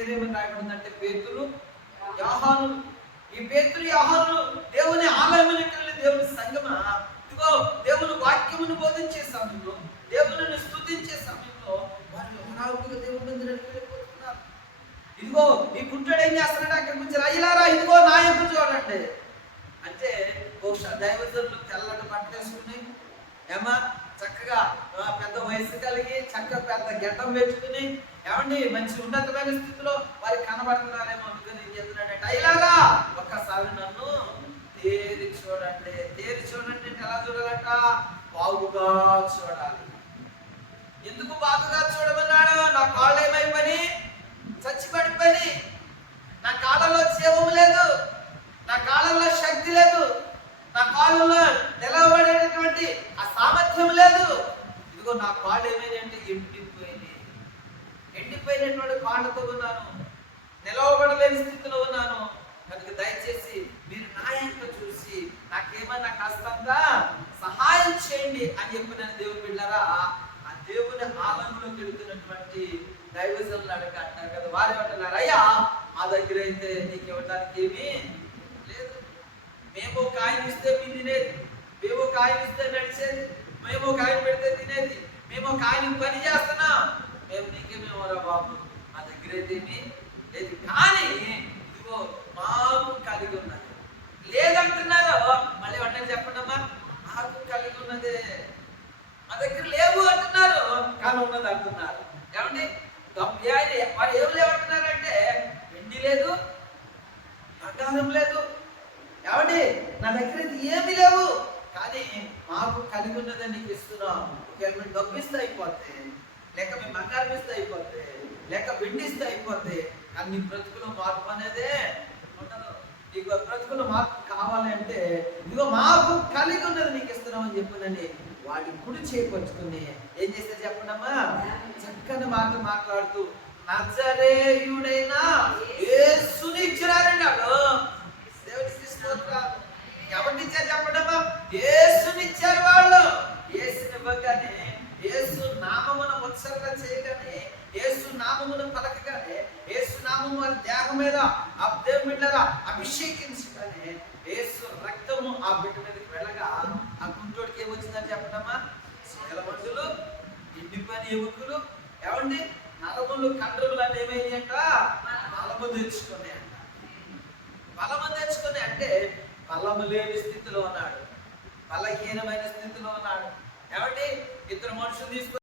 పేరేమని రాయబడిందంటే పేతురు యోహాను. ఈ పేతురు యోహాను దేవుని ఆలయమునికి వెళ్ళి దేవుని సంగమా, ఇదిగో దేవుని వాక్యమును బోధించే సమయంలో, దేవుని స్తుతించే సమయంలో వారు హడావుడిగా దేవుని మందిరానికి వెళ్ళిపోతున్నారు. ఇదిగో ఈ గుంటడు ఏం చేస్తున్నాడు, అక్కడికి వచ్చి అయ్యలారా ఇదిగో నా యొక్క చూడండి అంటే బహుశా దైవజనులు తెల్లటి బట్టలు వేసుకుని ఏమా చక్కగా పెద్ద వయసు కలిగి చక్కగా పెద్ద గెడ్డం పెట్టుకుని ఏమండి మంచి ఉన్నతమైన స్థితిలో వారికి కనబడుతున్నారేమో అనుకుని ఏం చెప్తున్నాడంటే అయ్యలారా ఒక్కసారి నన్ను తేరి చూడండి. తేరి చూడండి అంటే ఎలా చూడాలంట, బాగుగా చూడాలి. ఎందుకు బాగుగా చూడమన్నాడు? నా కాళ్ళు ఏమైపోయి చచ్చిపడిపోయి, నా కాళ్ళలో జీవము లేదు, నా కాళ్ళలో శక్తి లేదు, నా కాళ్ళలో నిలవబడేటటువంటి ఆ సామర్థ్యం లేదు. ఇదిగో నా కాళ్ళు ఏమైందంటే ఎండిపోయినటువంటి కాళ్ళతో ఉన్నాను, నిలవబడలేని స్థితిలో ఉన్నాను. కనుక దయచేసి మీరు నా యొక్క చూసి నాకేమన్నా కాస్తంతా సహాయం చేయండి అని చెప్పి నేను దేవుని బిడ్డలారా ఆ దేవుని ఆలయంలోకి వెళుతున్నటువంటి దైవజనులు అంటారు కదా, వారు అంటున్నారు అయ్యా మా దగ్గర అయితే నీకు ఇవ్వడానికి ఏమీ లేదు. మేము ఒక ఆయన ఇస్తే మీరు తినేది, మేము ఒక ఆయన ఇస్తే నడిచేది, మేము ఒక ఆయన పెడితే తినేది, మేము ఒక ఆయన పని చేస్తున్నాం, మేము నీకేమేమోరా బాబు మా దగ్గర అయితే ఏమీ లేదు. కానీ ఇదిగో మాకు కలిగి ఉన్నది లేదంటున్నారు. మళ్ళీ వెంటనే చెప్పండి అమ్మా, మాకు కలిగి ఉన్నదే. మా దగ్గర లేవు అంటున్నారు, కానీ ఉన్నది అంటున్నారు. ఏమండి వారు ఏమి లేవంటున్నారంటే వెండి లేదు, బంగారం లేదు, ఏమండి నా దగ్గర ఏమి లేవు, కానీ మాకు కలిగి ఉన్నదని నీకు ఇస్తున్నాం. ఒకవేళ మేము డబ్బు ఇస్తే అయిపోతే, లేక మేము బంగారం ఇస్తే అయిపోతే, లేక వెండి ఇస్తే అయిపోతే, కానీ నీ బ్రతుకులో మార్పు అనేదే ఉండదు. నీకు బ్రతుకులో మార్పు కావాలంటే ఇదిగో మాకు కలిగి ఉన్నది నీకు ఇస్తున్నాం అని చెప్పినని వాడి కుడి చేపట్టుకుని ఏం చేస్తే చెప్పండమ్మా, చక్కని మాటలు మాట్లాడుతూ నజరేయుడైన యేసుని ఇచ్చినారండి. దేవుడికి స్తోత్రాలు. ఎవరిని ఇచ్చారు చెప్పండమ్మా, యేసుని ఇచ్చారు వాళ్ళు. యేసుని ఇవ్వగానే, యేసు నామమున ఉత్సర్గ చేయగానే, యేసు నామమును పలకగానే, యేసు నామము వారి దేహం మీద ఆ దేవుని బిడ్డలారా అభిషేకించగానే యేసు రక్తము ఆ బిడ్డ మీదకి వెళ్ళగా ఆ గుంటోడికి ఏమొచ్చిందని చెప్పడమ్మా, శీలమంతులు, ఎండిపోయిన ఎముకలు, ఏమండి నరములు కండ్రములు అని ఏమైంది అంట, బలము తెచ్చుకున్నాయి అంట. బలము తెచ్చుకుని అంటే బలము లేని స్థితిలో ఉన్నాడు, బలహీనమైన స్థితిలో ఉన్నాడు. ఏమండి ఇద్దరు మనుషులు తీసుకుని